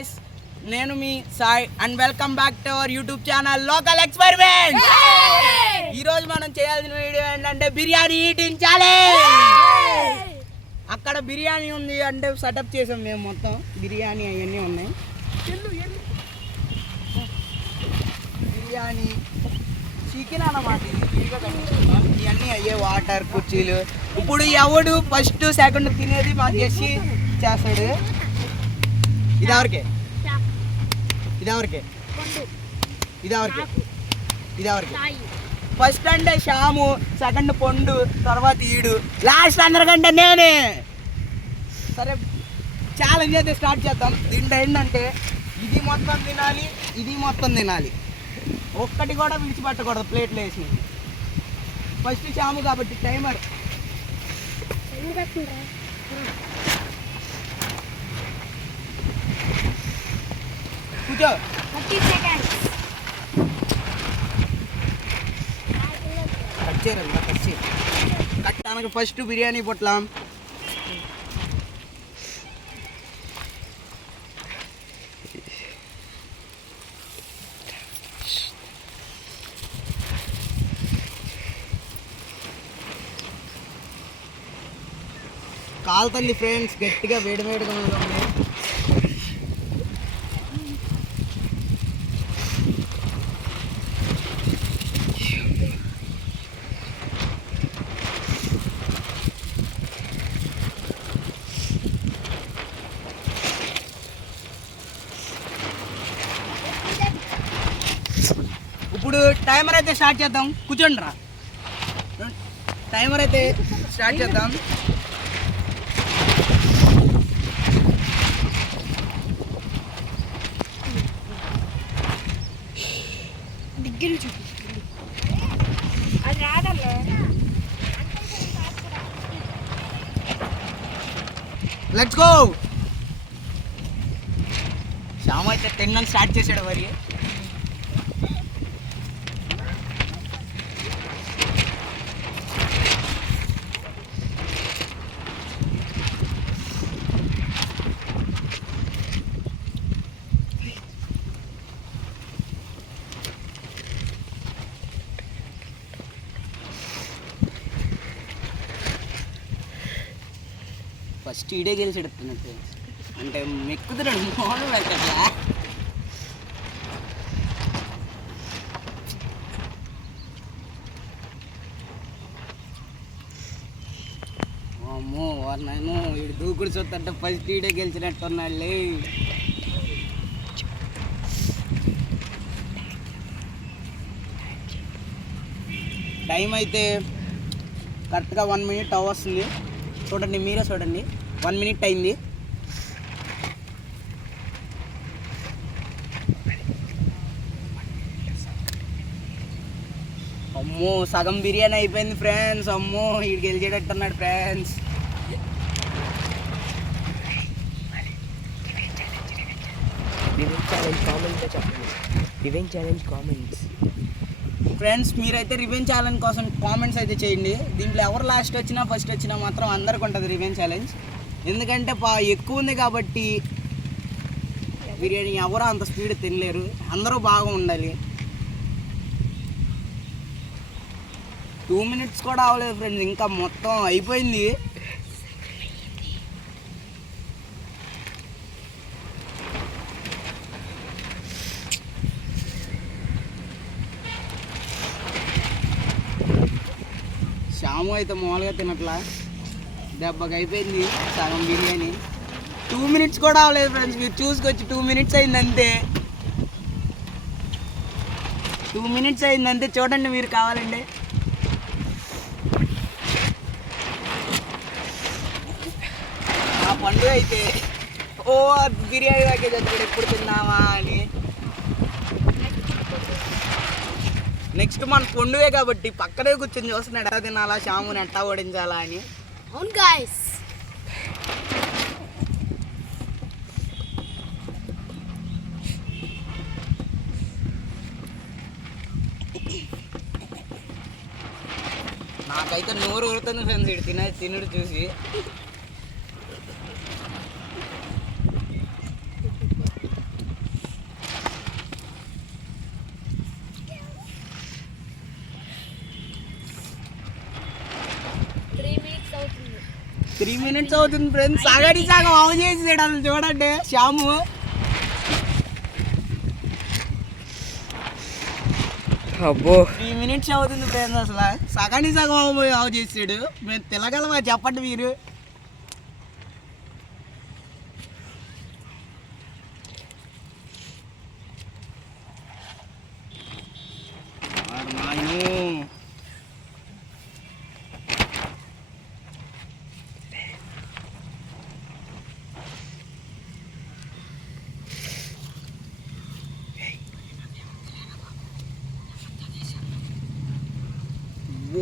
Guys, నేను మీ Sai and welcome back to our YouTube channel local experiment. ఈ రోజు మనం చేయాల్సిన వీడియో ఏంటంటే బిర్యానీ ఈటింగ్ ఛాలెంజ్. అక్కడ బిర్యానీ ఉంది అంటే సెటప్ చేసాం మేము, మొత్తం బిర్యానీ అవన్నీ ఉన్నాయి. బిర్యానీ చికెన్ అన్నమాట, ఇవన్నీ అయ్యే వాటర్ కుర్చీలు. ఇప్పుడు ఎవడు ఫస్ట్ సెకండ్ తినేది మాకు చేసి చేస్తాడు. ఇదెవరికే ఫస్ట్ అంటే శ్యాము, సెకండ్ పొండు, తర్వాత ఈడు, లాస్ట్ అందరికంటే నేనే. సరే ఛాలెంజ్ అయితే స్టార్ట్ చేద్దాం. దీంట్లో ఏంటంటే ఇది మొత్తం తినాలి, ఇది మొత్తం తినాలి, ఒక్కటి కూడా విడిచిపెట్టకూడదు ప్లేట్లు వేసి. ఫస్ట్ శ్యాము కాబట్టి టైమర్ కూర్చో. 30 seconds. కట్టానికి ఫస్ట్ బిర్యానీ పొట్లాం. కాలుతుంది ఫ్రెండ్స్, గట్టిగా వేడివేడిగా ఉంటుంది. ఇప్పుడు టైమర్ అయితే స్టార్ట్ చేద్దాం. కూర్చోండి రా, టైమర్ అయితే స్టార్ట్ చేద్దాం. Let's go. శ్యామ అయితే 10 స్టార్ట్ చేసాడు మరి. ఫస్ట్ ఈడే గెలిచిడుతున్నట్టు అంటే మెక్కుతున్నాడు మోహన్ వెంకట్లా. అమ్మో నేను వీడు దూకుడు చూస్తుంటే ఫస్ట్ ఈడే గెలిచినట్టున్నాళ్ళే. టైం అయితే కరెక్ట్గా 1 minute అవ్వస్తుంది. చూడండి, మీరే చూడండి, 1 minute అయింది. అమ్మో సగం బిర్యానీ అయిపోయింది ఫ్రెండ్స్. అమ్మో వీడికి గెలిచేటట్టున్నాడు ఫ్రెండ్స్. ఫ్రెండ్స్ మీరైతే రివెంజ్ ఛాలెంజ్ కోసం కామెంట్స్ అయితే చేయండి. దీంట్లో ఎవరు లాస్ట్ వచ్చినా ఫస్ట్ వచ్చినా మాత్రం అందరికి ఉంటుంది రివెంజ్ ఛాలెంజ్. ఎందుకంటే ఎక్కువ ఉంది కాబట్టి బిర్యానీ ఎవరు అంత స్పీడ్ తినలేరు, అందరూ బాగా ఉండాలి. 2 minutes కూడా అవ్వలేదు ఫ్రెండ్స్, ఇంకా మొత్తం అయిపోయింది. శ్యాము అయితే మామూలుగా తినట్లా, దెబ్బకి అయిపోయింది సగం బిర్యానీ. 2 minutes కూడా అవ్వలేదు ఫ్రెండ్స్, మీరు చూసుకొచ్చి 2 minutes అయింది అంతే. 2 minutes అయింది అంతే, చూడండి మీరు కావాలండి. ఆ పండుగ అయితే ఓ బిర్యానీ దాకే చచ్చాడు, ఎప్పుడు తిన్నావా అని. నెక్స్ట్ మన పండుగే కాబట్టి పక్కనే కూర్చొని చూస్తున్నాడు ఎట్లా తినాలా, శ్యాముని ఎట్టా ఓడించాలా అని. అవును గాయ్స్, నాకైతే నోరు ఊరుతుంది ఫ్రెండ్స్ ఇటు తినుడు చూసి. 3 minutes అవుతుంది ఫ్రెండ్స్. సగడి సగం ఆఫ్ చేసాడు అసలు చూడండి శ్యాము. అబ్బో 3 minutes అవుతుంది ఫ్రెండ్స్. అసలు సగానికి సగం ఆఫ్ చేసాడు. మేము తినగలమా చెప్పండి మీరు.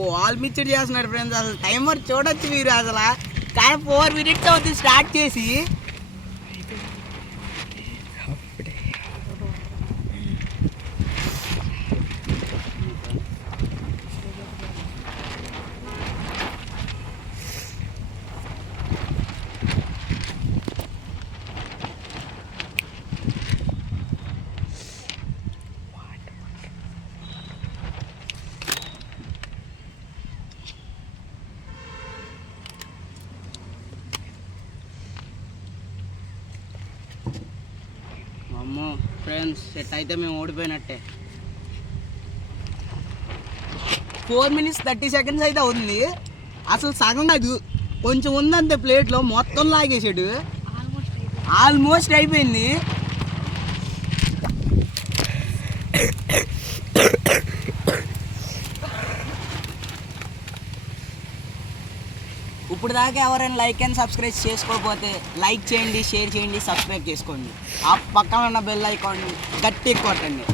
వాల్ మిక్చర్ చేస్తున్నాడు ఫ్రెండ్స్. అసలు టైమర్ చూడొచ్చు మీరు అసలు. కానీ 4 minutes అవుతుంది స్టార్ట్ చేసి. అమ్మో ఫ్రెండ్స్, సెట్ అయితే మేము ఓడిపోయినట్టే. 4 minutes 30 seconds అయితే అవుతుంది. అసలు సగం కాదు, కొంచెం ఉందంతే ప్లేట్లో, మొత్తం లాగేసాడు. ఆల్మోస్ట్ అయిపోయింది. ఇప్పుడు దాకా ఎవరైనా లైక్ అండ్ సబ్స్క్రైబ్ చేసుకోకపోతే లైక్ చేయండి, షేర్ చేయండి, సబ్స్క్రైబ్ చేసుకోండి. ఆ పక్కన ఉన్న బెల్ ఐకాన్ గట్టి కొట్టండి.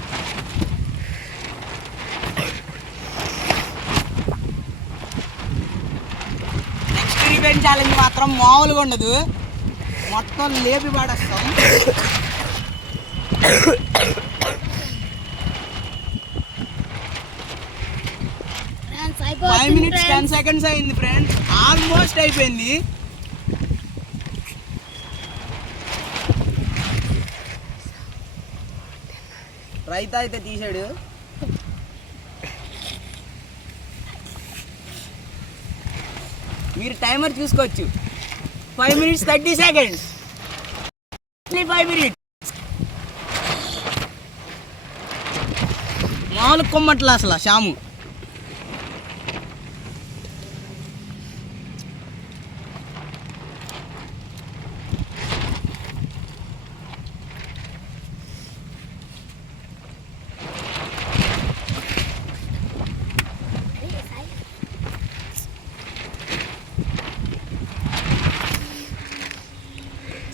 నెక్స్ట్ ఈవెంట్ ఛాలెంజ్ మాత్రం మామూలుగా ఉండదు, మొత్తం లేపి పడేస్తాం. 5 minutes 10 seconds అయింది ఫ్రెండ్స్. ఆల్మోస్ట్ అయిపోయింది. రైతా అయితే తీసాడు. మీరు టైమర్ చూసుకోవచ్చు. 5 minutes 30 seconds. 5 minutes. మామూలు కొమ్మట్ల అసలు శ్యాము.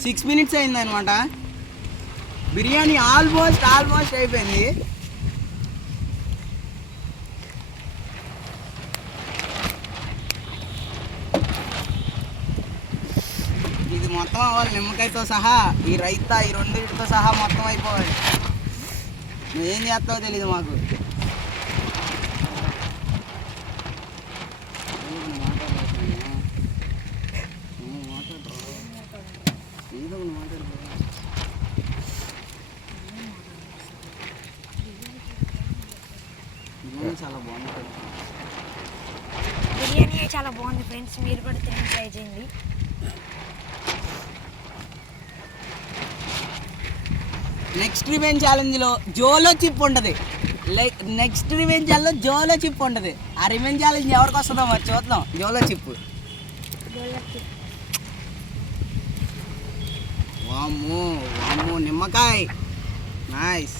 సిక్స్ మినిట్స్ అయింది అనమాట. బిర్యానీ ఆల్మోస్ట్ అయిపోయింది. ఇది మొత్తం అవ్వాలి, నిమ్మకాయతో సహా, ఈ రైతా, ఈ రెండింటితో సహా మొత్తం అయిపోవాలి. నువ్వేం చేస్తావో తెలీదు మాకు. చాలా బాగుంటుంది బిర్యానీ, చాలా బాగుంది ఫ్రెండ్స్. మీరు కూడా తిని ట్రై చేయండి. నెక్స్ట్ రివెంజ్ ఛాలెంజ్లో జోలో చిప్ ఉంటుంది. నెక్స్ట్ రివెంజ్ ఛాలెంజ్లో జోలో చిప్ ఉంటుంది. ఆ రివెంజ్ ఛాలెంజ్ ఎవరికి వస్తుందో మరి చూద్దాం. జోలో చిప్. వామ్మో నిమ్మకాయ. నైస్.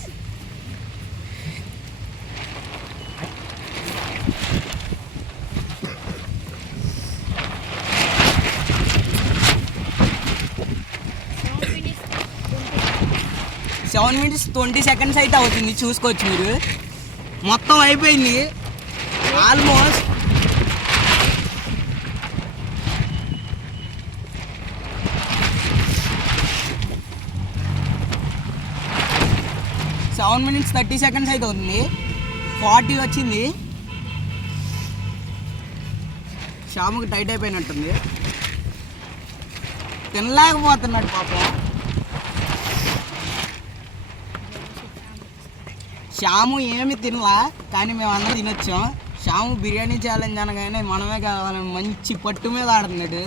సెవెన్ మినిట్స్ 20 seconds అయితే అవుతుంది, చూసుకోవచ్చు మీరు. మొత్తం అయిపోయింది ఆల్మోస్ట్. సెవెన్ మినిట్స్ 30 seconds అయితే అవుతుంది. 40 వచ్చింది. శ్యాముకి టైట్ అయిపోయినట్టుంది, తినలేకపోతున్నాడు పాపం. శ్యాము ఏమి తినలా, కానీ మేము అందరం తినొచ్చాం. శ్యాము బిర్యానీ ఛాలెంజ్ అనగానే మనమే కావాలని మంచి పట్టు మీద ఆడుతున్నాడు.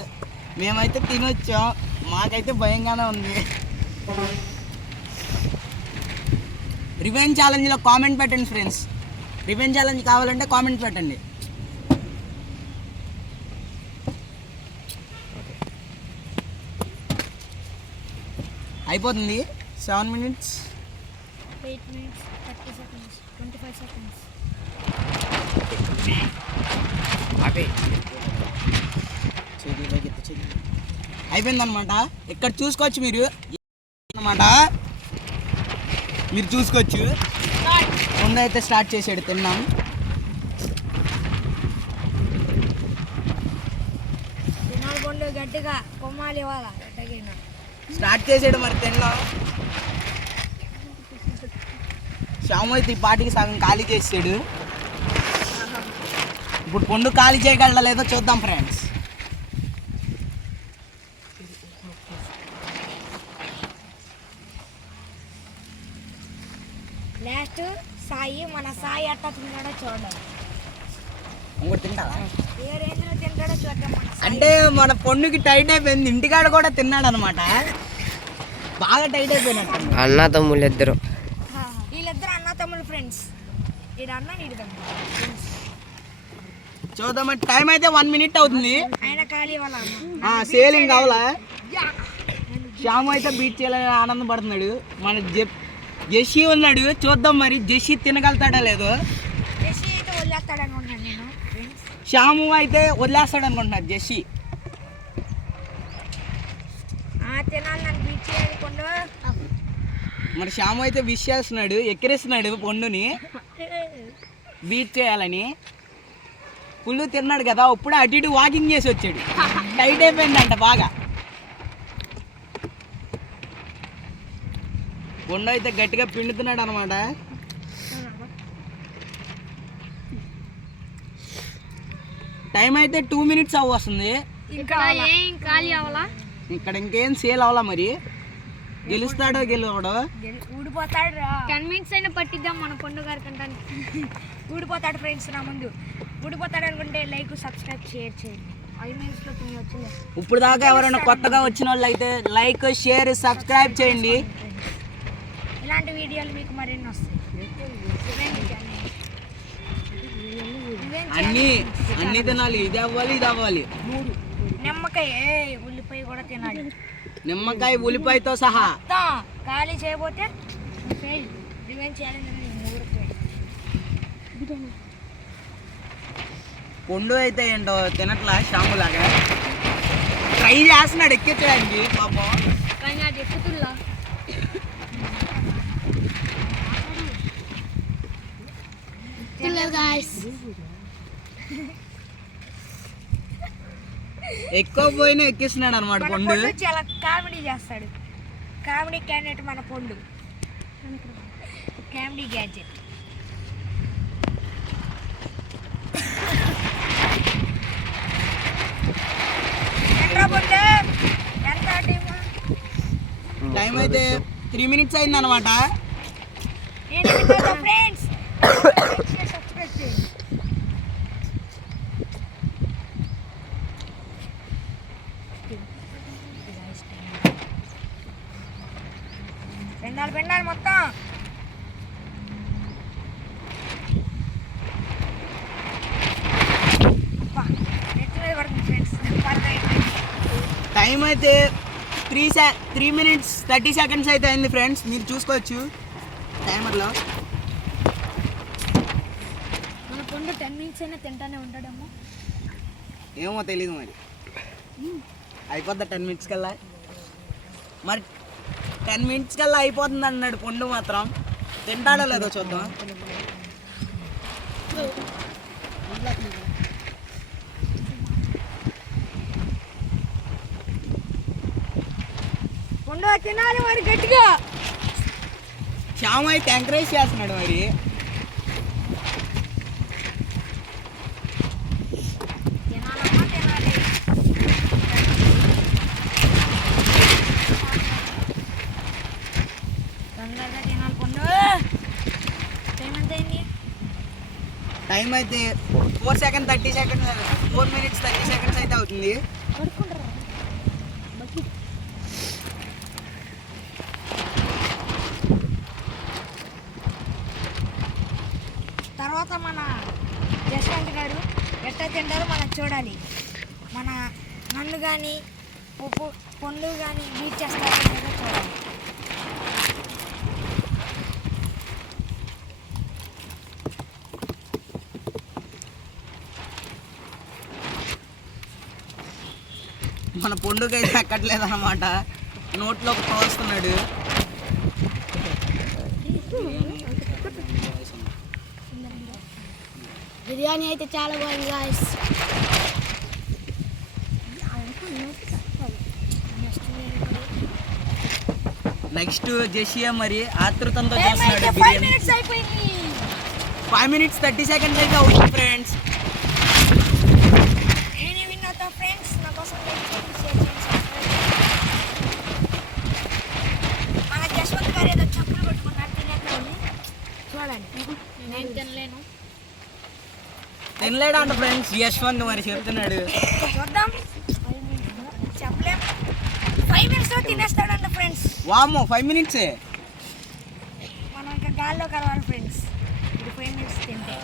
మేమైతే తినొచ్చాం, మాకైతే భయంగానే ఉంది. రివెంజ్ ఛాలెంజ్లో కామెంట్ పెట్టండి ఫ్రెండ్స్. రివెంజ్ ఛాలెంజ్ కావాలంటే కామెంట్ పెట్టండి. అయిపోతుంది 7 minutes. 8 minutes 30 seconds 25 seconds. అయిపోయిందనమాట. ఇక్కడ చూసుకోవచ్చు మీరు అన్నమాట, మీరు చూసుకోవచ్చు. ముందైతే స్టార్ట్ చేసాడు, తిన్నాం. తినాలి పండు గట్టిగా కొమ్మాలి ఇవ్వాలా గట్టిగా స్టార్ట్ చేసాడు, మరి తిన్నాం. శ్యాము అయితే ఈ పాటికి సగం ఖాళీ చేసాడు. ఇప్పుడు పండు ఖాళీ చేయగలడా లేదో చూద్దాం ఫ్రెండ్స్. లాస్ట్ సాయి, మన సాయి అట్ట తిన్నాడో చూడాలి. ఇంకోటి తింటావా? ఏ రేంజ్లో తింటాడో చూద్దాం. మన సాయి. అంటే మన పొన్నుకి టైట్ అయిపోయింది, ఇంటికాడ కూడా తిన్నాడు అనమాట. బాగా టైట్ అయిపోయినట్టు. అన్న తమ్ముళ్ళు ఇద్దరు. వీళ్ళిద్దరు అన్న తమ్ముడు ఫ్రెండ్స్. ఈడు అన్న ఈడు తమ్ముడు ఫ్రెండ్స్. చూద్దాం. టైం అయితే 1 minute అవుతుంది. ఆయన ఖాళీ వాళ్ళ సేలింగ్ కావాలా? శ్యాము అయితే బీట్ చేయాలని ఆనందపడుతున్నాడు. మన జెస్సీ ఉన్నాడు, చూద్దాం మరి జెస్సీ తినగలుగుతాడా లేదో. జెస్సీ అయితే వదిలేస్తాడు అనుకుంటున్నాను నేను ఫ్రెండ్స్. శ్యాము అయితే వదిలేస్తాడు అనుకుంటున్నాడు జెస్సీ. తినాలి నన్ను బీట్ చేయాలి పండు. మరి శ్యాము అయితే విష్ చేస్తున్నాడు, ఎక్కిరిస్తున్నాడు పండుని బీట్ చేయాలని. పుల్లు తిన్నాడు కదా, అప్పుడు అటు ఇటు వాకింగ్ చేసి వచ్చాడు. టైట్ అయిపోయిందంట బాగా. పండు అయితే గట్టిగా పిండుతున్నాడు అనమాట. టైం అయితే 2 minutes అవ్వస్తుంది. ఇక్కడ ఇంకేం సేల్ అవ్వాలా, మరి గెలుస్తాడో గెలవడో. ఊడిపోతాడు. 10 minutes అయినా పట్టిద్దాం మన పండుగ గారి కంటానికి. ఊడిపోతాడు ఫ్రెండ్స్, నా ముందు ఊడిపోతాడు అనుకుంటే లైక్ సబ్స్క్రైబ్ షేర్ చేయండి. 5 minutesలో తిని వచ్చింది. ఇప్పుడు దాకా ఎవరైనా కొత్తగా వచ్చిన వాళ్ళు అయితే లైక్ షేర్ సబ్స్క్రైబ్ చేయండి. ఇలాంటి వీడియోలు మీకు మరిన్ని వస్తాయి. అన్ని తినాలి, ఇది అవ్వాలి ఇది అవ్వాలి. నిమ్మకాయ ఉల్లిపాయ కూడా తినాలి. నిమ్మకాయ ఉల్లిపాయతో సహా ఖాళీ చేయబోతే రివెంజ్ ఛాలెంజ్ పండు అయితే ఏంటో తినట్లా, షాంపులాగా ట్రై చేస్తున్నాడు ఎక్కించడానికి పాపం. కానీ అది ఎక్కుతుల్లా. ఎక్కువ పోయినా ఎక్కిస్తున్నాడు అనమాట పండు. చాలా కామెడీ చేస్తాడు. కామెడీ క్యాండిడేట్ మన పండు. Comedy gadget. ఎంత టైం అయితే 3 minutes అయింది అనమాట. ఫ్రెండ్స్ పెండాలి మొత్తం. టైం అయితే 3 minutes 30 seconds అయితే అయింది ఫ్రెండ్స్, మీరు చూసుకోవచ్చు టైమర్లో. మన పండు 10 minutes అయినా తింటానే ఉంటాడేమో, ఏమో తెలీదు మరి. అయిపోద్దా 10 minutes కల్లా? మరి 10 minutes కల్లా అయిపోతుంది అన్నాడు పండు. మాత్రం తింటాడో లేదో చూద్దాం. పండు తినాలి మరి గట్టిగా. శ్యామ్ అయితే ఎంకరేజ్ చేస్తున్నాడు మరి. టైం అయితే 4 seconds 30 seconds 4 minutes 30 seconds అయితే అవుతుంది. తర్వాత మన జస్వంత్ గారు ఎట్లా తింటారో మనం చూడాలి. మన నన్ను కానీ పొన్ను కానీ బీట్ చేస్తారో లేదో చూడాలి. మన పొండుకి అయితే ఎక్కట్లేదు అనమాట, నోట్లోకి పోస్తున్నాడు. బిర్యానీ అయితే చాలా బాగుంది గాయ్స్. నెక్స్ట్ జెసియా మరి ఆతృతంతో చేస్తున్నాడు బిర్యానీ. 5 minutes 30 seconds అయితే అవుతుంది ఫ్రెండ్స్. నేనే విన్ అవుతా ఫ్రెండ్స్. నా కోసం లైక్ చేయండి, షేర్ చేయండి, సబ్స్క్రైబ్ చేయండి. మన జస్వంత్ గారు ఏదో చెప్పులు కొట్టుకున్నారు తినేటోని చూడండి. నేను తినలేను. తినలేడంట ఫ్రెండ్స్ యశ్వంత్ మరి చెప్తున్నాడు. చూద్దాం. చెప్పలేం. 5 minutes లో తినేస్తాడంట ఫ్రెండ్స్. వామ్మో 5 minutes. మనం ఇంకా గాల్లో కలవాలి ఫ్రెండ్స్. ఇది 5 minutes తింటే.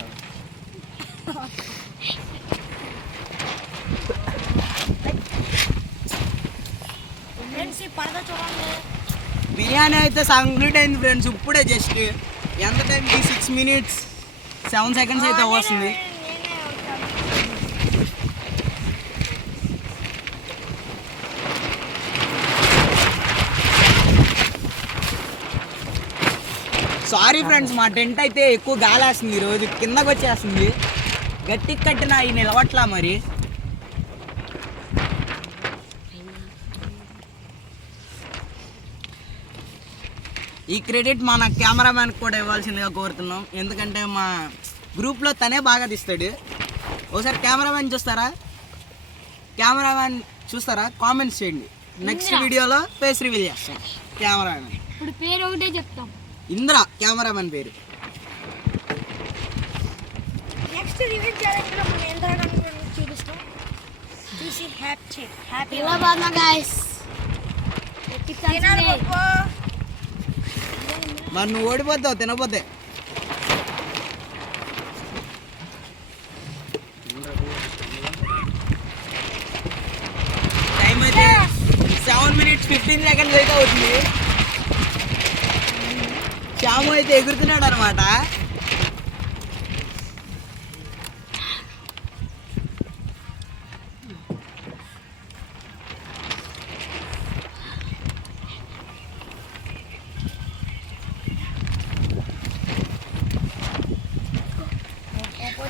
ఫ్రెండ్స్ ఈ పరద చూడండి. బిర్యానీ అయితే సగం కంప్లీట్ అయింది ఫ్రెండ్స్. ఇప్పుడే జస్ట్ ఎంత టైంకి 6 minutes 7 seconds అయితే వస్తుంది. నేనే అవుతాను. సారీ ఫ్రెండ్స్, మా టెంట్ అయితే ఎక్కువ గాలేస్తుంది ఈరోజు, కిందకు వచ్చేస్తుంది. గట్టికి కట్టిన ఈ నిలవట్లా మరి. ఈ క్రెడిట్ మన కెమెరామ్యాన్కి కూడా ఇవ్వాల్సిందిగా కోరుతున్నాం, ఎందుకంటే మా గ్రూప్లో తనే బాగా తీస్తాడు. ఒకసారి కెమెరామ్యాన్ చూస్తారా, కామెంట్స్ చేయండి. నెక్స్ట్ వీడియోలో ఫేస్ రివీల్ చేస్తాం. కెమెరామ్యాన్ ఇప్పుడు పేరు ఒకటే చెప్తాం, ఇంద్ర కెమెరామ్యాన్ పేరు. నెక్స్ట్ రివీల్ చేయాలంటే మనం ఎంత చూపిస్తాం. చూసి హ్యాపీ ఎలా బాగున్నా గాయ్స్. మరి నువ్వు ఓడిపోతావు తినపోతే. టైం అయితే 7 minutes 15 seconds అయితే అవుతుంది. శ్యాము అయితే ఎగురుతున్నాడు అనమాట.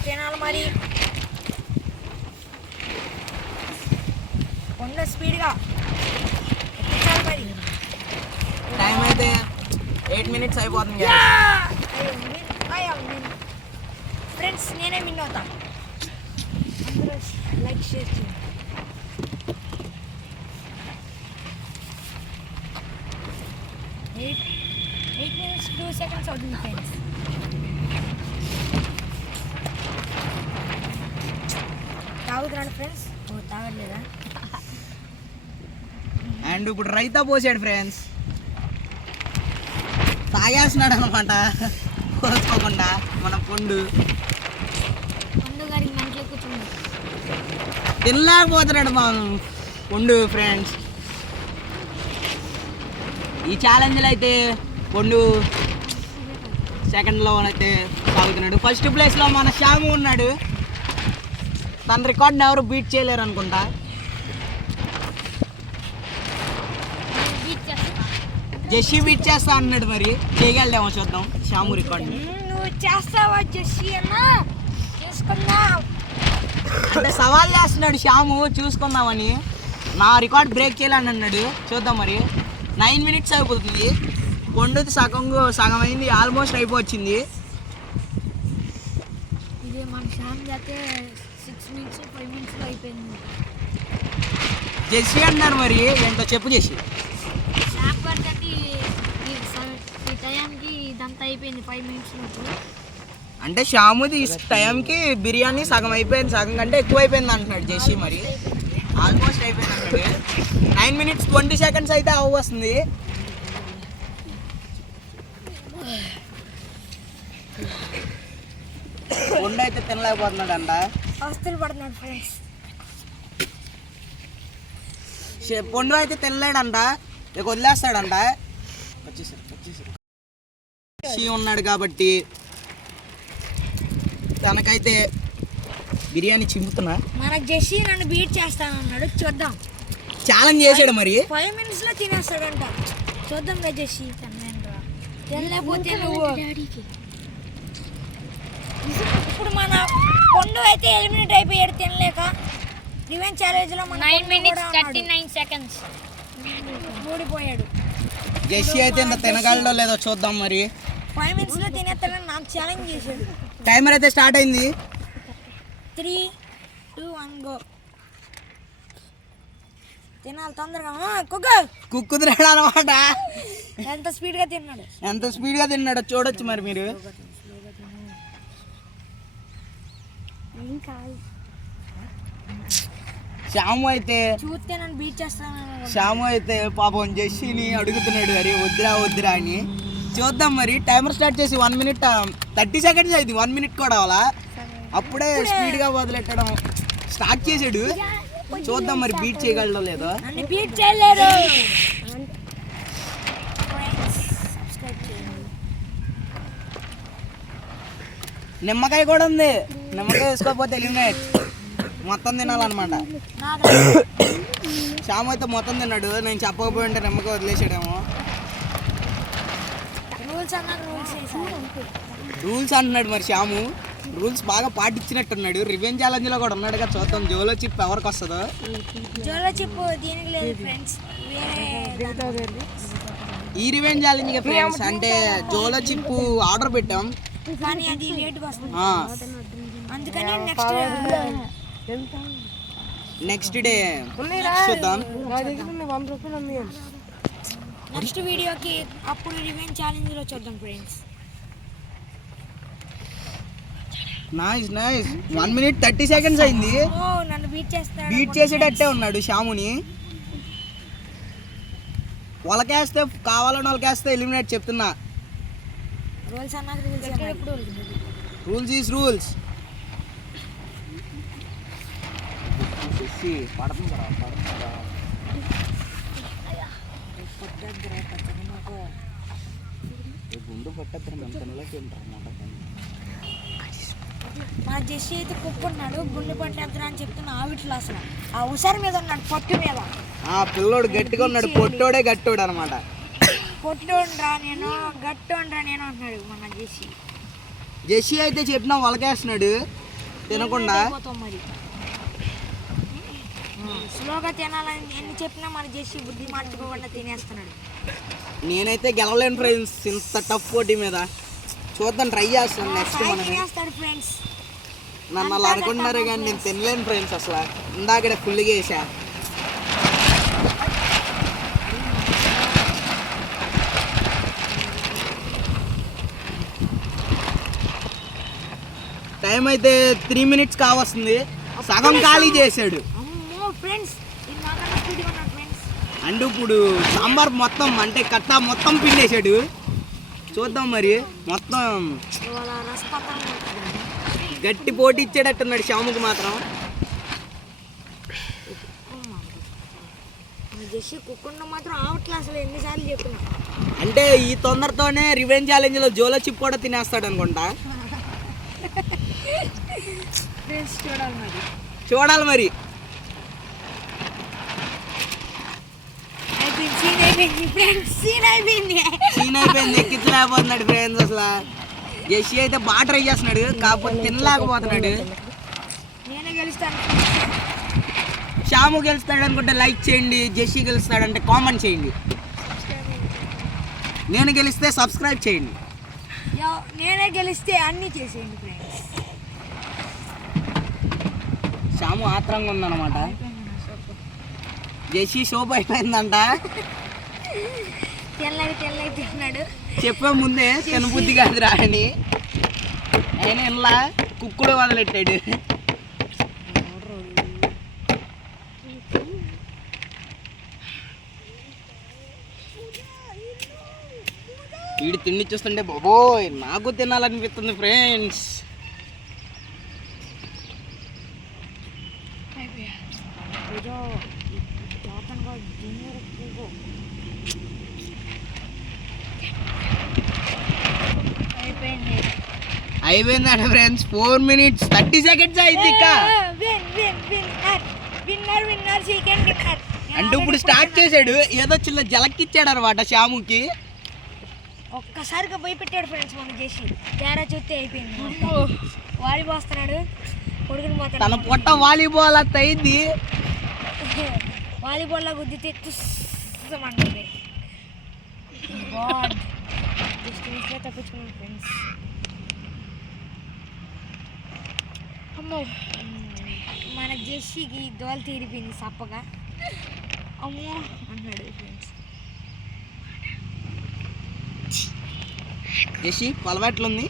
తినాలి మరి. కొండ స్పీడ్గా మరి. టైం అయితే 8 minutes అయిపోతుంది. ఫ్రెండ్స్ నేనే విన్ అవుతా. అందరూ లైక్ షేర్ చేయండి. 8 minutes 2 seconds అవుతుంది ఫ్రెండ్స్. తాగుతున్నాడు ఫ్రెండ్స్. తాగట్లేదా? అండ్ ఇప్పుడు రైతా పోసాడు ఫ్రెండ్స్, తాగేస్తున్నాడు అనమాట కోసుకోకుండా మన పొండు. గారికి మంచిగా కూర్చుంది. తినలేకపోతున్నాడు మా పొండు ఫ్రెండ్స్. ఈ ఛాలెంజ్లో అయితే పొండు సెకండ్లో అయితే తాగుతున్నాడు. ఫస్ట్ ప్లేస్లో మన శ్యాము ఉన్నాడు. తన రికార్డ్ని ఎవరు బీట్ చేయలేరు అనుకుంటా. జెస్సీ బీట్ చేస్తా అన్నాడు, మరి చేయగలదేమో చూద్దాం శ్యాము రికార్డ్ని. నువ్వు చేస్తావా జెస్సీ అన్న? చేసుకుందాం అంటే సవాల్ చేస్తున్నాడు శ్యాము, చూసుకుందామని. నా రికార్డ్ బ్రేక్ చేయాలని అన్నాడు, చూద్దాం మరి. 9 minutes అయిపోతుంది. పొండుది సగం అయింది, ఆల్మోస్ట్ అయిపోవచ్చింది. ఇదే మన శ్యామ్ అయితే 6 minutes 5 minutes అయిపోయింది. జెస్సీ అన్నారు, మరి ఏంటో చెప్పు జెస్సీ. శ్యామ్ గారికి ఈ టైంకి ఇదంతా అయిపోయింది 5 minutes లోపు. అంటే శ్యాముది ఈ టైంకి బిర్యానీ సగం అయిపోయింది, సగం కంటే ఎక్కువ అయిపోయింది అంటున్నాడు జెస్సీ. మరి ఆల్మోస్ట్ అయిపోయింది అంటాడు. 9 minutes 20 seconds అయితే అవ్వస్తుంది. పొండు అయితే తినలేకపోతున్నాడంట. అవస్థలు పడుతున్నాడు ఫ్రెండ్స్. పొండు అయితే తినలేడంట, ఇక వదిలేస్తాడంట. వచ్చేసారు ఉన్నాడు కాబట్టి తనకైతే బిర్యానీ చింపుతున్నా. మన జెస్సీ నన్ను బీట్ చేస్తానన్నాడు, చూద్దాం. ఛాలెంజ్ చేసాడు మరి. 5 minutes లో తినేస్తాడంట, చూద్దాం. జెస్సీ తినలేకపోతే నువ్వు ఇప్పుడు మన పొండు అయితే ఎలిమినేట్ అయిపోయాడు తినలేక. రివెంజ్ ఛాలెంజ్ లో మన 9 minutes 39 seconds ఓడిపోయాడు. జెస్సీ అయితే ఇంత తినగలడో లేదో చూద్దాం మరి. 5 minutes లో తినేస్తాడని నాకు ఛాలెంజ్ చేశాడు. టైమర్ అయితే స్టార్ట్ అయింది. 3, 2, 1 గో. తినాలి తొందరగా. కుక్కు తిన్నాడు అనమాట. ఎంత స్పీడ్గా తిన్నాడు, ఎంత స్పీడ్గా తిన్నాడో చూడొచ్చు మరి మీరు. శ్యాము అయితే చూస్తే నన్ను బీట్ చేస్తాను. శ్యాము అయితే పాపం జెస్సీని అడుగుతున్నాడు అరే వద్దురా వద్దురా అని. చూద్దాం మరి. టైమర్ స్టార్ట్ చేసి 1 minute 30 seconds అయింది. 1 minute కూడా అవ్వాలా, అప్పుడే స్పీడ్గా వదిలెట్టడం స్టార్ట్ చేసాడు. చూద్దాం మరి బీట్ చేయగలడో లేదో. నన్ను బీట్ చేయలేడు. నిమ్మకాయ కూడా ఉంది, నిమ్మకాయ వేసుకోకపోతే ఎలిమినేట్. మొత్తం తినాలన్నమాట. శ్యాము అయితే మొత్తం తిన్నాడు. నేను చెప్పకపోయి ఉంటే నిమ్మకాయ వదిలేసాడేమో. రూల్స్ అంటున్నాడు మరి శ్యాము. రూల్స్ బాగా పాటించినట్టున్నాడు. రివెంజ్ ఛాలెంజ్ లో కూడా ఉన్నాడుగా, చూద్దాం జోలో చిప్ ఎవరికి వస్తుందో. జోలో చిప్ దీనికి లేదు ఫ్రెండ్స్, ఈ రివెంజ్ ఛాలెంజ్ ఫ్రెండ్స్ అంటే జోలో చిప్ ఆర్డర్ పెట్టాం కానీ అది లేట్గా వస్తుంది. అందుకని నెక్స్ట్ డే చూద్దాం. నెక్స్ట్ వీడియోకి అప్పుడు రివెంజ్ ఛాలెంజ్ లో చూద్దాం friends. Nice nice. 1 minute 30 seconds అయింది. నన్ను బీట్ చేసేటట్టే ఉన్నాడు శ్యాముని. వాళ్ళకేస్తే కావాలని వాళ్ళకేస్తే ఎలిమినేట్ చెప్తున్నా. రూల్స్ అన్నాక రూల్స్ ఈజ్ రూల్స్. మా జెస్సీ అయితే కుక్కున్నాడు, గుండె పట్టేద్దరా అని చెప్తున్నా. ఆవిట్లో అసలు ఆ ఉసారి మీద ఉన్నాడు, పొట్టు మీద. ఆ పిల్లోడు గట్టిగా ఉన్నాడు, పొట్టోడే గట్టోడు అనమాట. పొట్టోండ్రా నేను, గట్టోండ్రా నేను అంటున్నాడు మన జెస్సీ. జెస్సీ అయితే చెప్పినా వాళ్ళకేస్తున్నాడు తినకుండా. మరి స్లోగా తినాలని ఎన్ని చెప్పినా మన జెస్సీ బుద్ధి మార్చుకోకుండా తినేస్తున్నాడు. నేనైతే గెలవలేను ఫ్రెండ్స్ ఇంత టఫ్ పోటీ మీద. చూద్దాం, ట్రై చేస్తాను నెక్స్ట్. మనం తినేస్తాడు ఫ్రెండ్స్. నన్ను అలా అనుకుంటున్నారే కానీ నేను తినలేను ఫ్రెండ్స్. అసలు ఇందాకడే ఫుల్గా వేసా. టైం అయితే 3 minutes కావస్తుంది. సగం ఖాళీ చేశాడు. అండ్ ఇప్పుడు సాంబార్ మొత్తం అంటే కట్ట మొత్తం పిండేశాడు. చూద్దాం మరి. మొత్తం గట్టి పోటీ ఇచ్చేటట్టున్నాడు శ్యాముకి మాత్రం. మాత్రం ఆవట్లా అసలు ఎన్నిసార్లు చెప్పినా. అంటే ఈ తొందరతోనే రివెంజ్ ఛాలెంజ్ లో జోలో చిప్ కూడా తినేస్తాడు అనుకుంటా. చూడాలి మరి. సీన్ అయిపోయింది, ఎక్కించలేకపోతున్నాడు ఫ్రెండ్స్. అసలు జెస్సీ అయితే బాగా ట్రై చేస్తున్నాడు, కాకపోతే తినలేకపోతున్నాడు. నేనే గెలుస్తాను. శ్యాము గెలుస్తాడు అనుకుంటే లైక్ చేయండి, జెస్సీ గెలుస్తాడంటే కామెంట్ చేయండి, నేను గెలిస్తే సబ్స్క్రైబ్ చేయండి. నేనే గెలిస్తే అన్నీ చేసేయండి ఫ్రెండ్స్. శ్యాము ఆత్రంగా ఉందన్నమాట. జెస్సీ సోప్ అయిపోయిందంట. తెల్లగా తిన్నాడు. చెప్పే ముందే తినబుద్ధి కాదురా అని ఆయన ఇలా కుక్కుడు వదిలెట్టాడు. వీడు తిండి చూస్తుంటే బాబోయ్ నాకు తినాలనిపిస్తుంది ఫ్రెండ్స్. అయిపోయిందంట ఫ్రెండ్స్ 4 minutes 30 seconds అయింది ఇంకా. Winner chicken dinner. అంటే ఇప్పుడు స్టార్ట్ చేశాడు, ఏదో చిన్న జలక్కిచ్చాడు అనమాట శ్యాముకి. ఒక్కసారిగా భయపెట్టాడు ఫ్రెండ్స్ మనం చేసి తేరా చూస్తే అయిపోయింది. వాలీబాల్ వస్తున్నాడు, కొడుకుని తన పోతాడు. పొట్ట వాలీబాల్ అంత అయింది. వాలీబాల్లో గుద్దితే తుస్సమంటుంది. జస్ట్ మిస్లో తప్పించుకున్నాను ఫ్రెండ్స్. అమ్మో, మన జెస్సీకి దోలు తీరిపోయింది సప్పగా. అమ్మో అన్నాడు ఫ్రెండ్స్. చేసి పొలబెట్లుంది,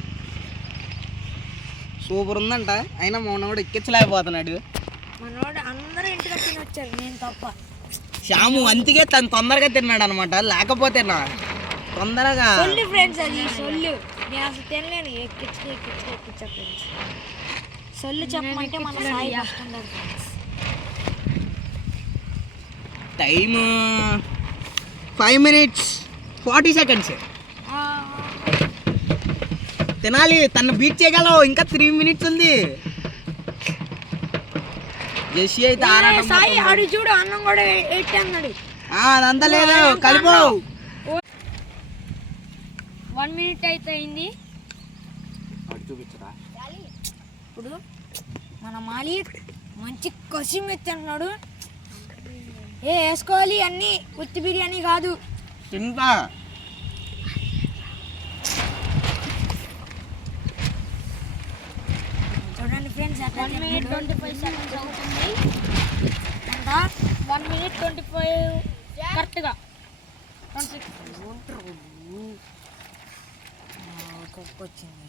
సూపర్ ఉందంట. అయినా మొన్న కూడా ఎక్కించలేకపోతున్నాడు మనోడు. అందరూ ఇంటికి వచ్చి వచ్చారు, నేను తప్ప. శ్యాము అందుకే తను తొందరగా తిన్నాడు అనమాట, లేకపోతే నా తొందరగా సొల్లు ఫ్రెండ్స్, అది సొల్లు. నేను అసలు తినలేను. ఎక్కించా ఫ్రెండ్స్. సొల్లు చెప్పమంటే మన సాయి వస్తుంటారు ఫ్రెండ్స్. Time 5 minutes 40 seconds. తినాలి, తను బీట్ చేయగలవు. ఇంకా 3 minutes ఉంది. జెస్సీ అయితే ఆరాటం సాయి ఆడు చూడు, అన్నం కూడా ఎట్టి అన్నాడు. అదంతా లేదు, కలిపో. 1 minute అయితే అయింది. ఇప్పుడు మన మాలిక్ మంచి కసి మెత్తి అన్నాడు. వేసుకోవాలి అన్నీ, ఉత్తి బిర్యానీ కాదు. తింటా. చూడండి ఫ్రెండ్స్, 1 minute 25 seconds అవుతుంది. ఎంత 1 minute 25 కరెక్ట్గా 26 వచ్చింది.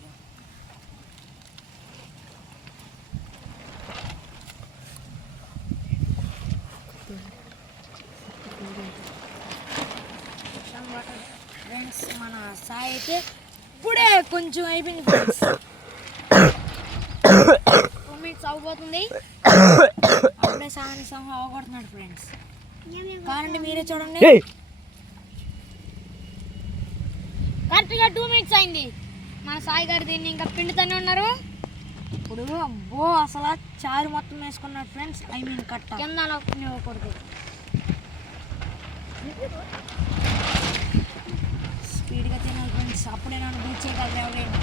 ఫ్రెండ్స్ మన సాయి అయితే ఇప్పుడే కొంచెం అయిపోయింది ఫ్రెండ్స్. 2 minutes అవ్వబోతుంది. అప్పుడే సాని సహా అవగొడుతున్నాడు ఫ్రెండ్స్. కారండి మీరే చూడండి. కరెక్ట్గా 2 minutes అయింది. మన సాయి గారు దీన్ని ఇంకా పిండుతూనే ఉన్నారు. ఇప్పుడు అబ్బో అసలు చారు మొత్తం వేసుకున్నాడు ఫ్రెండ్స్. ఐ మీన్ కట్ట కింద ఇవ్వకూడదు. స్పీడ్గా తినాలి ఫ్రెండ్స్, అప్పుడే నన్ను బీచ్ చేయగలరు ఎవరైనా,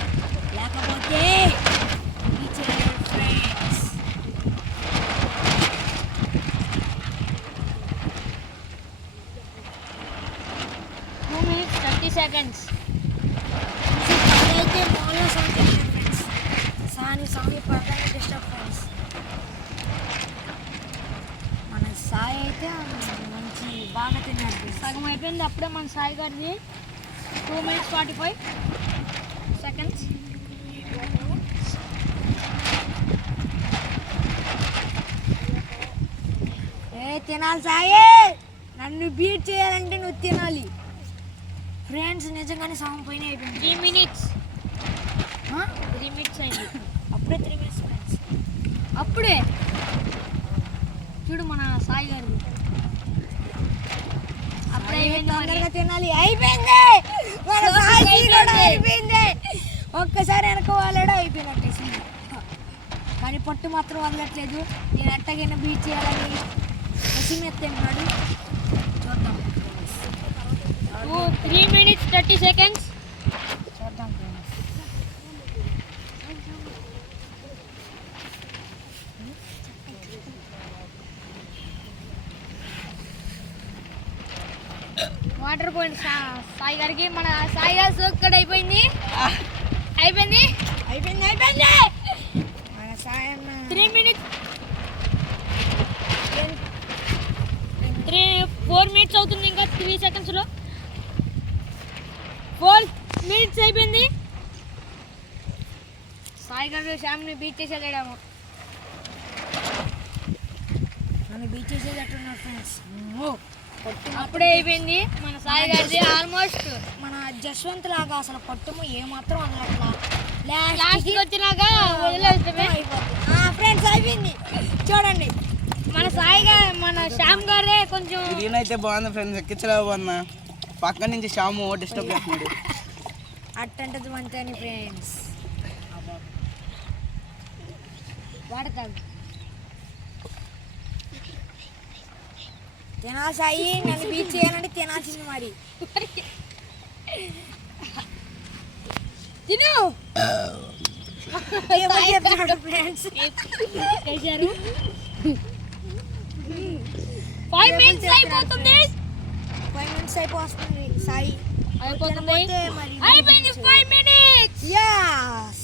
లేకపోతే బీచ్ చేయలేరు ఫ్రెండ్స్. Two minutes 30 seconds. అయితే మాల్లో సాంగ్ ఫ్రెండ్స్. సాంగ్ పక్కన డిస్టర్బ్ ఫ్రెండ్స్. మన సాయి అయితే మంచి బాగా తిన్నాడు. సగం అయిపోయింది అప్పుడే మన సాయి గారిది. 2 minutes 45 seconds. తినాలి సాయి, నన్ను బీట్ చేయాలంటే నువ్వు తినాలి ఫ్రెండ్స్. నిజంగానే సగం పైన అయిపోయింది. 3 minutes 3 minutes అయింది. అప్పుడే 3 minutes ఫ్రెండ్స్. అప్పుడే చూడు మన సాయి గారిది. అప్పుడే తొందరగా తినాలి. అయిపోయింది, అయిపోయింది. ఒక్కసారి వెనకోవాలాడో అయిపోయినట్టే సీన్. కానీ పట్టు మాత్రం వదలట్లేదు. నేను ఎట్టగైనా బీచ్ చేయాలని కసిమెత్తున్నాడు. చూద్దాం. 3 minutes 30 seconds. చూద్దాం ఫ్రెండ్స్. వాటర్ పోయింది సాయి గారికి. మన సాయి గారి సోక్కడ అయిపోయింది. అయిపోయింది అయిపోయింది అయిపోయింది. మన సాయి అన్న 3 minutes 4 minutes అవుతుంది. ఇంకా 3 secondsలో 4 minutes అయిపోయింది. సాయి గారు శ్యామ్ని బీచ్ చేసేదాము. నన్ను బీచ్ చేసేటట్టున్నారు ఫ్రెండ్స్. అప్పుడే అయిపోయింది మన సాయి గారిది. ఆల్మోస్ట్ మన జస్వంత్ లాగా అసలు పట్టుము ఏమాత్రం అన్నట్లా లాస్ట్ వచ్చినాక వదిలేస్తే ఫ్రెండ్స్ అయిపోయింది. చూడండి మన సాయి గారు మన శ్యామ్ గారే కొంచెం అయితే బాగుంది ఫ్రెండ్స్, ఎక్కించలేకపోతున్నా. పక్క నుంచి శ్యాము డిస్టర్బ్ చేస్తున్నాడు. అట్టంటది మంచి ఫ్రెండ్స్. వాడతాడు తినా సాయి నన్ను బీచ్ చేయాలంటే తినాల్సింది మరి తిను ఫ్రెండ్స్ 5 minutes అయిపోతుంది 5 minutes అయిపోతుంది సాయి అయిపోతుంది అయిపోయింది 5 minutes yes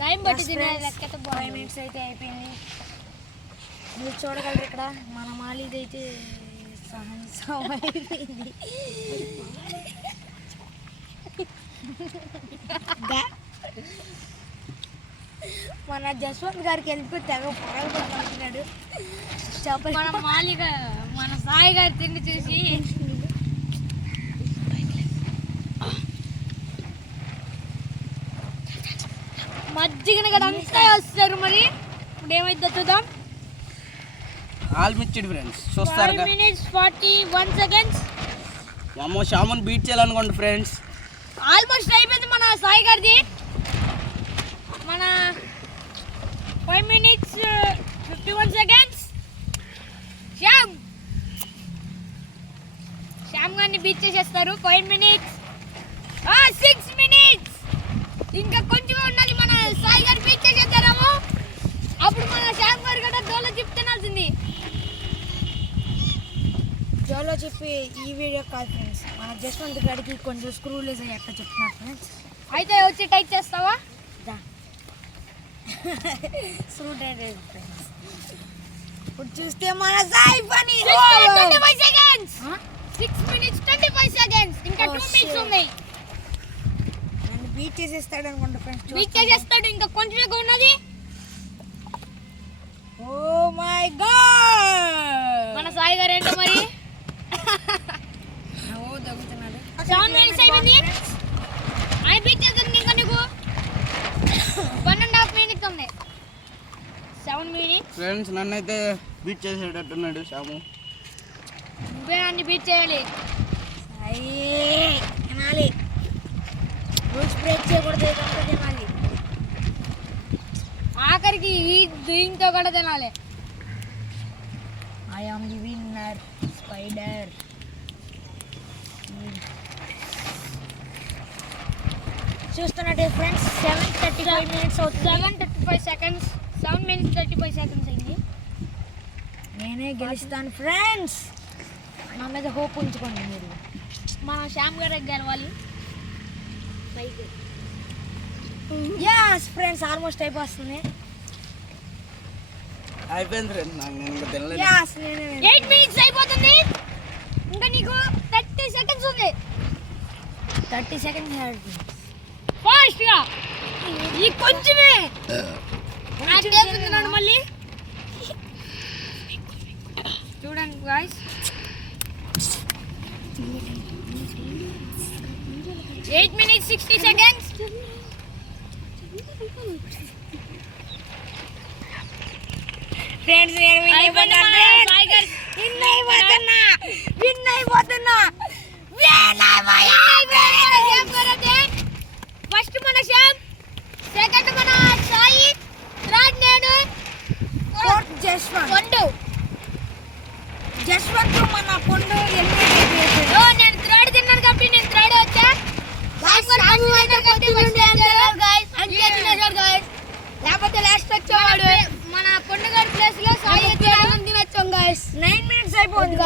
టైం బట్టి తినాలి లెక్కతో 5 minutes అయితే అయిపోయింది మీరు చూడగలరు ఇక్కడ మన మాలిది అయితే సహనం అయిపోయింది మన జస్వంత్ గారికి వెళ్ళిపోయి తెగ పొగలుపడుతున్నాడు చెప్పండి మన మాలిక మన సాయి గారి తిండి చూసి మజ్జిగను కూడా అంతా వస్తారు మరి ఇప్పుడు ఏమైతే చూద్దాం ఆల్ మిక్స్డ్ ఫ్రెండ్స్ చూస్తారు 5 minutes 41 seconds అమ్మో శ్యాముని బీట్ చేయాలనుకోండి ఫ్రెండ్స్ ఆల్మోస్ట్ అయిపోయింది మన సాయి గారిది మన 5 minutes 51 seconds శ్యామ్ గారిని బీట్ చేసేస్తారు 5 minutes 6 minutes ఇంకా కొంచెం ఉన్నది మన సాయి గారు బీట్ చేసేస్తారేమో అప్పుడు మన శ్యామ్ గారు కూడా డోలో చెప్పి తినాల్సింది డోలో చెప్పి ఈ వీడియో కాదు ఫ్రెండ్స్ మన జస్వంత్ గారికి కొంచెం స్క్రూలు వేసాయి ఎట్లా చెప్తున్నారు ఫ్రెండ్స్ అయితే వచ్చి టైట్ చేస్తావా స్క్రూ టైట్ ఫ్రెండ్స్ ఇప్పుడు చూస్తే మన సాయి పని 25 seconds 6 minutes 25 seconds ఇంకా 2 minutes ఉన్నాయి నన్ను బీట్ చేసేస్తాడు అనుకుంటా ఫ్రెండ్స్ బీట్ చేసేస్తాడు ఇంకా కొంచెం ఉన్నది ఓ మై గాడ్ మన సాయి గారు ఏంటో మరి ఓ దగ్గుతున్నాడు 7 minutes అయిపోయింది ఆయన బీట్ చేస్తుంది ఇంకా నీకు 1.5 minutes ఉంది 7 minutes ఫ్రెండ్స్ నన్నైతే బీట్ చేసేటట్టున్నాడు శ్యాము నువ్వే అన్ని బీట్ చేయాలి తినాలి రూల్స్ బ్రేక్ చేయకూడదు ఇదంతా తినాలి ఆఖరికి ఈ దీంతో కూడా తినాలి I am the winner spider చూస్తున్నట్టే ఫ్రెండ్స్ 7:35 minutes అవుతుంది 7:35 seconds 7 minutes 35 seconds అయింది నేనే గెలుస్తాను ఫ్రెండ్స్ నా మీద హోప్ ఉంచుకోండి మీరు మన శ్యామ్ గారు గెలవాలి యాస్ ఫ్రెండ్స్ ఆల్మోస్ట్ అయిపోతుంది అయిపోయింది ఫ్రెండ్స్ నాకు నేను ఇంకా తినలేదు యాస్ 8 minutes అయిపోతుంది ఇంకా నీకు 30 seconds ఉంది 30 seconds ఫాస్ట్ గా ఈ కొంచెమే నాకేస్తున్నాను మళ్ళీ చూడండి గాయ్స్ 8 minutes 60 seconds ఫ్రెండ్స్ నేను విన్ అయిపోతున్నా ఫస్ట్ మన శ్యామ్ సెకండ్ మన సాయి థర్డ్ నేను ఫోర్త్ జస్వంత్ మన పొండు నేను థర్డ్ తిన్నాను కాబట్టి నేను థర్డ్ వచ్చా లేకపోతే లాస్ట్ వచ్చేవాడు మన పొండు గారి ప్లేస్ లో సాయి తినొచ్చాం గాయస్ 9 minutes అయిపోతుంది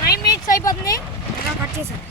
9 minutes అయిపోతుంది కట్ చేశాను